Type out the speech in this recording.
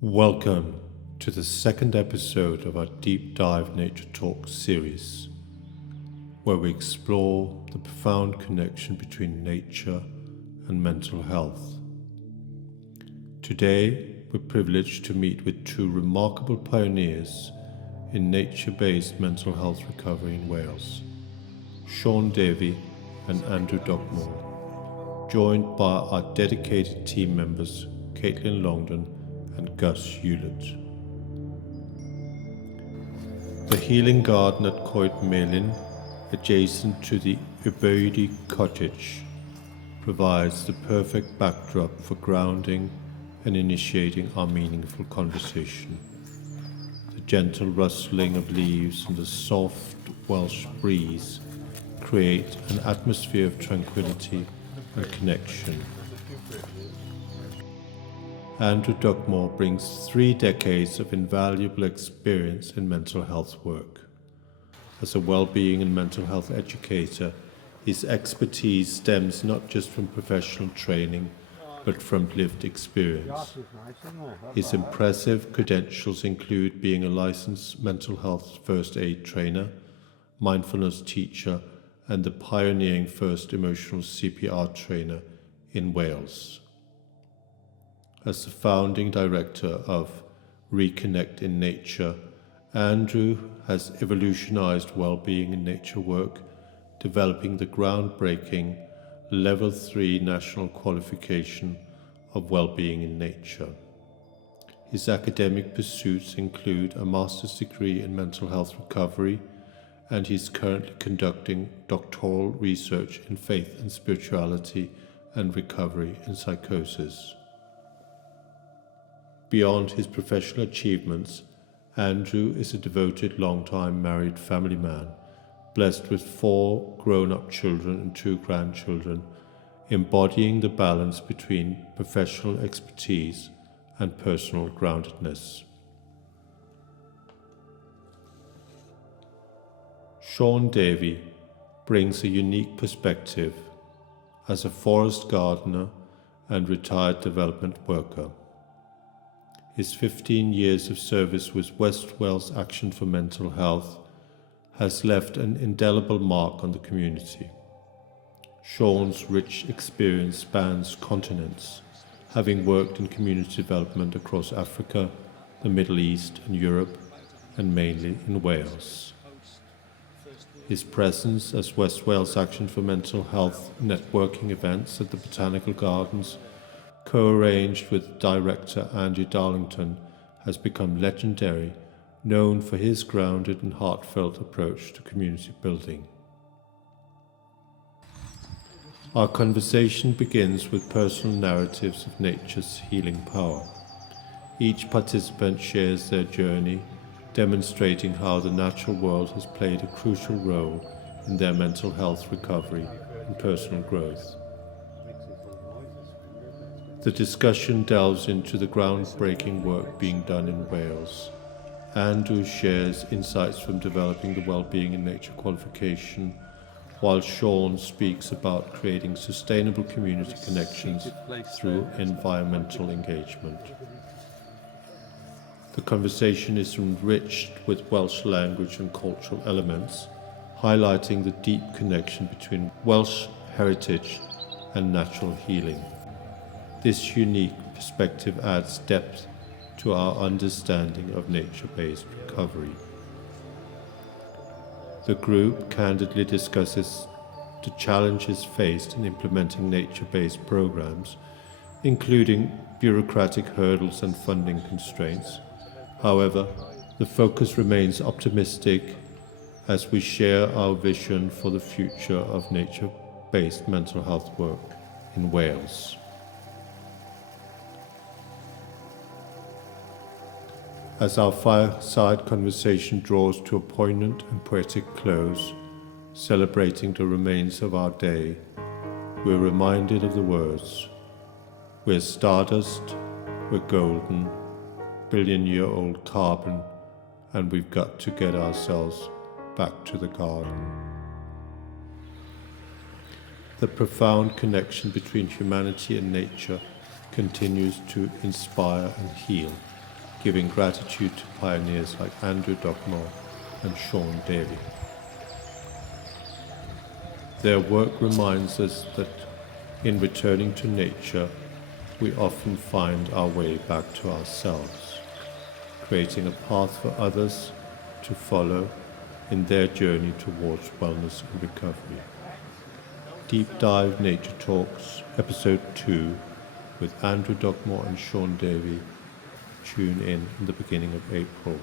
Welcome to the second episode of our Deep Dive Nature Talk series, where we explore the profound connection between nature and mental health. Today, we're privileged to meet with two remarkable pioneers in nature-based mental health recovery in Wales, Shôn Devey and Andrew Dugmore, joined by our dedicated team members, Caitlin Longdon and Gus Hewlett. The healing garden at Coed Melin, adjacent to the Embodied cottage, provides the perfect backdrop for grounding and initiating our meaningful conversation. The gentle rustling of leaves and the soft Welsh breeze create an atmosphere of tranquility and connection. Andrew Dugmore brings 3 decades of invaluable experience in mental health work. As a well-being and mental health educator, his expertise stems not just from professional training, but from lived experience. His impressive credentials include being a licensed mental health first aid trainer, mindfulness teacher, and the pioneering first emotional CPR trainer in Wales. As the founding director of Reconnect in Nature, Andrew has evolutionized well-being in nature work, developing the groundbreaking Level 3 National Qualification of Wellbeing in Nature. His academic pursuits include a master's degree in mental health recovery, and he's currently conducting doctoral research in faith and spirituality and recovery in psychosis. Beyond his professional achievements, Andrew is a devoted long-time married family man, blessed with 4 grown-up children and 2 grandchildren, embodying the balance between professional expertise and personal groundedness. Shôn Devey brings a unique perspective as a forest gardener and retired development worker. His 15 years of service with West Wales Action for Mental Health has left an indelible mark on the community. Shôn's rich experience spans continents, having worked in community development across Africa, the Middle East and Europe, and mainly in Wales. His presence as West Wales Action for Mental Health networking events at the Botanical Gardens, co-arranged with director Andy Darlington, has become legendary, known for his grounded and heartfelt approach to community building. Our conversation begins with personal narratives of nature's healing power. Each participant shares their journey, demonstrating how the natural world has played a crucial role in their mental health recovery and personal growth. The discussion delves into the groundbreaking work being done in Wales. Andrew shares insights from developing the Wellbeing in Nature qualification, while Shôn speaks about creating sustainable community connections through environmental engagement. The conversation is enriched with Welsh language and cultural elements, highlighting the deep connection between Welsh heritage and natural healing. This unique perspective adds depth to our understanding of nature-based recovery. The group candidly discusses the challenges faced in implementing nature-based programs, including bureaucratic hurdles and funding constraints. However, the focus remains optimistic as we share our vision for the future of nature-based mental health work in Wales. As our fireside conversation draws to a poignant and poetic close, celebrating the remains of our day, we're reminded of the words, "We're stardust, we're golden, billion-year-old carbon, and we've got to get ourselves back to the garden." The profound connection between humanity and nature continues to inspire and heal, giving gratitude to pioneers like Dugmore and Shôn Devey. Their work reminds us that in returning to nature, we often find our way back to ourselves, creating a path for others to follow in their journey towards wellness and recovery. Deep Dive Nature Talks, Episode 2, with Dugmore and Shôn Devey. Tune in the beginning of April.